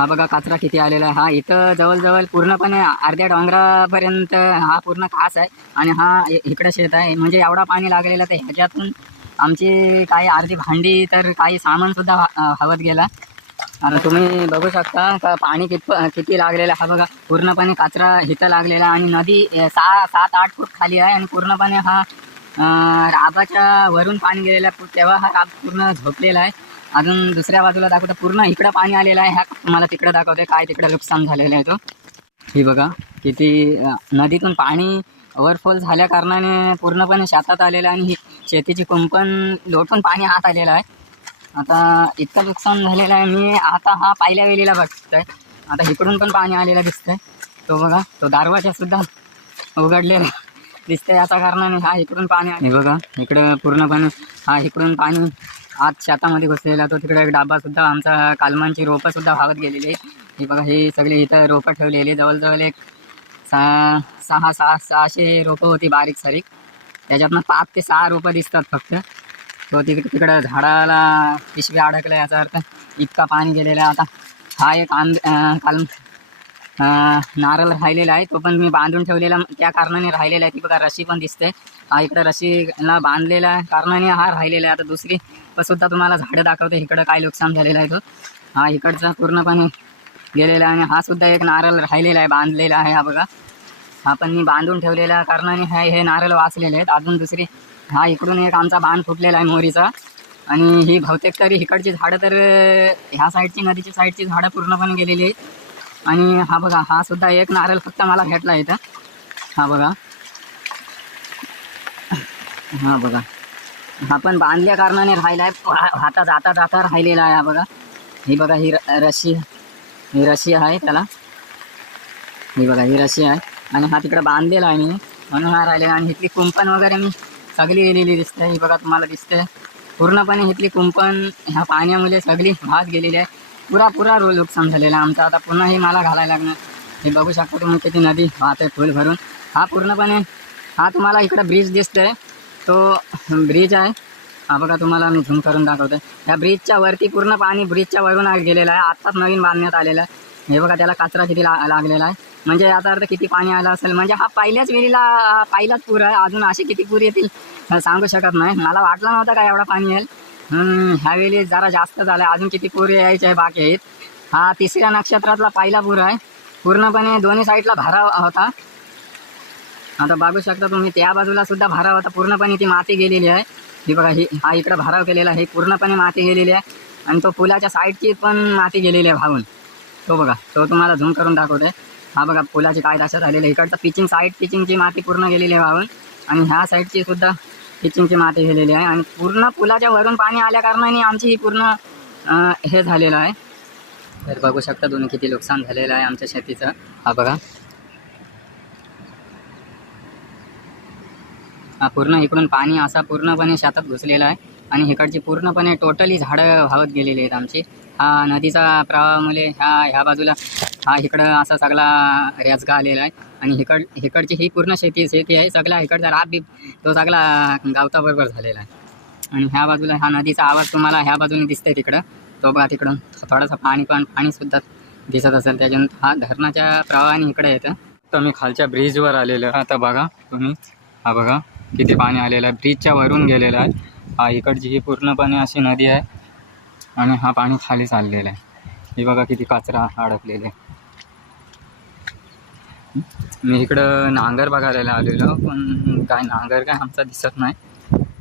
हा बघा कचरा किती आलेला आहे. हा इथं जवळजवळ पूर्णपणे अर्ध्या डोंगरापर्यंत हा पूर्ण कास आहे. आणि हा इकडं शेत आहे. म्हणजे एवढा पाणी लागलेला तर ह्याच्यातून आमची काही अर्धी भांडी तर काही सामानसुद्धा हवत गेला. आणि तुम्ही बघू शकता का पाणी कित किती लागलेलं हा बघा पूर्णपणे कचरा इथं लागलेला आणि नदी सहा सात आठ फूट खाली आहे. आणि पूर्णपणे हा राबाच्या वरून पाणी गेलेला तेव्हा हा राब पूर्ण झोपलेला आहे. अजून दुसऱ्या बाजूला दाखवतो. पूर्ण इकडं पाणी आलेलं आहे. ह्या मला तिकडं दाखवते काय तिकडं नुकसान झालेलं आहे तो. ही बघा किती नदीतून पाणी ओव्हरफॉल झाल्या कारणाने पूर्णपणे शेतात आलेलं आहे आणि ही शेतीची कुंपण लोटून पाणी आत आलेलं आहे. आता इतकं नुकसान झालेलं आहे. मी आता हा पहिल्या वेळेला बघतोय. आता इकडून पण पाणी आलेलं दिसतंय. तो बघा तो दारवाजा सुद्धा उघडलेला दिसतंय याचा कारणाने हा इकडून पाणी हे बघा इकडं पूर्णपणे हा इकडून पाणी आत शेतामध्ये घुसलेला तो तिकडे एक डाबा सुद्धा आमचा कालमांची रोपं सुद्धा वाहत गेलेली आहे हे बघा हे सगळे इथं रोपं ठेवलेली जवळजवळ एक सहा सहा सहा सहाशे रोपं होती बारीक सारीक. त्याच्यातनं पाच ते सहा रोपं दिसतात फक्त. तो तिकडे तिकडं झाडाला पिशवी अडकलं याचा अर्थ इतका पाणी गेलेला आता हा एक आंब कालम काल नारळ राहिलेला आहे तो पण मी बांधून ठेवलेला त्या कारणाने राहिलेला आहे. ती बघा रशी पण दिसते. हा इकडं रशीला बांधलेला आहे कारणाने हा राहिलेला आहे. आता दुसरी पण सुद्धा तुम्हाला झाडं दाखवते. इकडं काय नुकसान झालेलं आहे तो. हा इकडचा पूर्णपणे गेलेला आहे. आणि हा सुद्धा एक नारळ राहिलेला आहे बांधलेला आहे. हा बघा. हा पण मी बांधून ठेवलेल्या कारणाने हे हे नारळ वाचलेले आहेत. अजून दुसरी हा इकडून एक आमचा बांध फुटलेला आहे मोरीचा. आणि ही बहुतेक तरी इकडची झाडं तर ह्या साईडची नदीची साईडची झाडं पूर्णपणे गेलेली आहेत. आणि हा बघा हा सुद्धा एक नारळ फक्त मला भेटला इथं. हा बघा. हा बघा. हा पण बांधल्या कारणाने राहिला आहे हाता जाता जाता राहिलेला आहे हा बघा. ही बघा ही रशी ही रशी आहे त्याला. ही बघा ही रशी आहे. आणि हा तिकडे बांधलेला आहे मी. म्हणून हा राहिलेला आणि इथली कुंपण वगैरे मी सगळी गेलेली दिसते. ही बघा तुम्हाला दिसते. पूर्णपणे इथली कुंपण ह्या पाण्यामुळे सगळी भात गेलेली आहे. पुरा पुरा रोल नुकसान झालेला आहे आमचा. आता पुन्हा हे मला घालायला लागणार. हे बघू शकता तुम्ही किती नदी वाहते फुल भरून. हा पूर्णपणे हा तुम्हाला इकडं ब्रिज दिसतोय. तो ब्रिज आहे. हा बघा तुम्हाला मी झूम करून दाखवतो या ब्रिजच्या वरती पूर्ण पाणी ब्रिजच्या वरून गेलेलं आहे. आत्ताच नवीन बांधण्यात आलेलं आहे. हे बघा त्याला कचरा किती ला लागलेला आहे. म्हणजे याचा अर्थ किती पाणी आलं असेल. म्हणजे हा पहिल्याच वेळीला पहिलाच पूर आहे. अजून असे किती पूर येतील सांगू शकत नाही. मला वाटलं नव्हतं का एवढा पाणी येईल. हवेली जरा जास्त झालं अजून किती पूर यायचे बाकी आहेत? हा तिसऱ्या नक्षत्रातला पहिला पूर आहे. पूर्णपणे दोन्ही साईडला भराव होता. आता बघू शकता तुम्ही त्या बाजूला सुद्धा भराव होता. पूर्णपणे ती माती गेलेली आहे. ही बघा ही हा इकडं भराव केलेला आहे. पूर्णपणे माती गेलेली आहे. आणि तो पुलाच्या साईडची पण माती गेलेली आहे भावून तो बघा तो तुम्हाला झूम करून दाखवतोय हा बघा पुलाची काय दशा झालेली आहे. इकडचं पिचिंग साईड पिचिंगची माती पूर्ण गेलेली आहे भावून आणि ह्या साईडची सुद्धा किचिंगची माती गेलेली आहे. आणि पूर्ण पुलाच्या वरून पाणी आल्या कारणाने आमची ही पूर्ण हे झालेलं आहे. तर बघू शकता तुम्ही किती नुकसान झालेलं आहे आमच्या शेतीचं. हा बघा. हा पूर्ण इकडून पाणी असा पूर्णपणे शेतात घुसलेला आहे. आणि इकडची पूर्णपणे टोटली झाडं वाहत गेलेली आहेत आमची. हा नदीचा प्रवाहामुळे ह्या ह्या बाजूला हा इकडं असा सगळा रेचगा आलेला आहे. आणि इकड इकडची ही पूर्ण शेती शेती आहे. सगळा इकडचा राब बी तो सगळा गावताबरोबर झालेला आहे. आणि ह्या बाजूला हा नदीचा आवाज तुम्हाला ह्या बाजूने दिसतंय तिकडं. तो बघा तिकडून थोडासा पाणी पण पाणीसुद्धा दिसत असेल. त्याच्यानंतर हा धरणाच्या प्रवाहाने इकडे येतं. तर मी खालच्या ब्रिजवर आलेलो आहे. आता बघा तुम्ही. हा बघा किती पाणी आलेलं आहे. ब्रिजच्या वरून गेलेलं आहे. हा इकडची ही पूर्णपणे अशी नदी आहे. आणि हा पाणी खाली चाललेला आहे. हे बघा किती कचरा अडकलेला आहे. मी इकडं नांगर बघायला आलेलो पण काय नांगर काय आमचा दिसत नाही.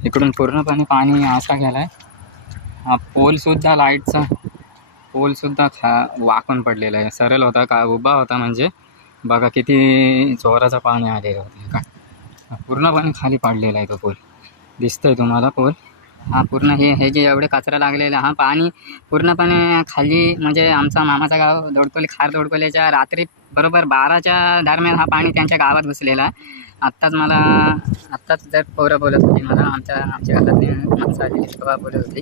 इकडून पूर्णपणे पाणी असा गेला आहे हा पोलसुद्धा लाईटचा पोलसुद्धा खा वाकून पडलेला आहे. सरळ होता का उभा होता म्हणजे. बघा किती जोराचं पाणी आलेलं होतं. का पूर्णपणे खाली पाडलेला आहे तो पूल. दिसतंय तुम्हाला पोल? हा पूर्ण हे हे जे एवढे कचरा लागलेला हा पाणी पूर्णपणे खाली म्हणजे आमचा मामाचा गाव दोडकोली खार दोडकोलीच्या रात्री बरोबर बाराच्या दरम्यान हा पाणी त्यांच्या गावात घुसलेला. आहे आत्ताच मला आत्ताच जर पोरं बोलत होती मला आमच्या आमच्या घरातली माणसं आलेली बोलत होती.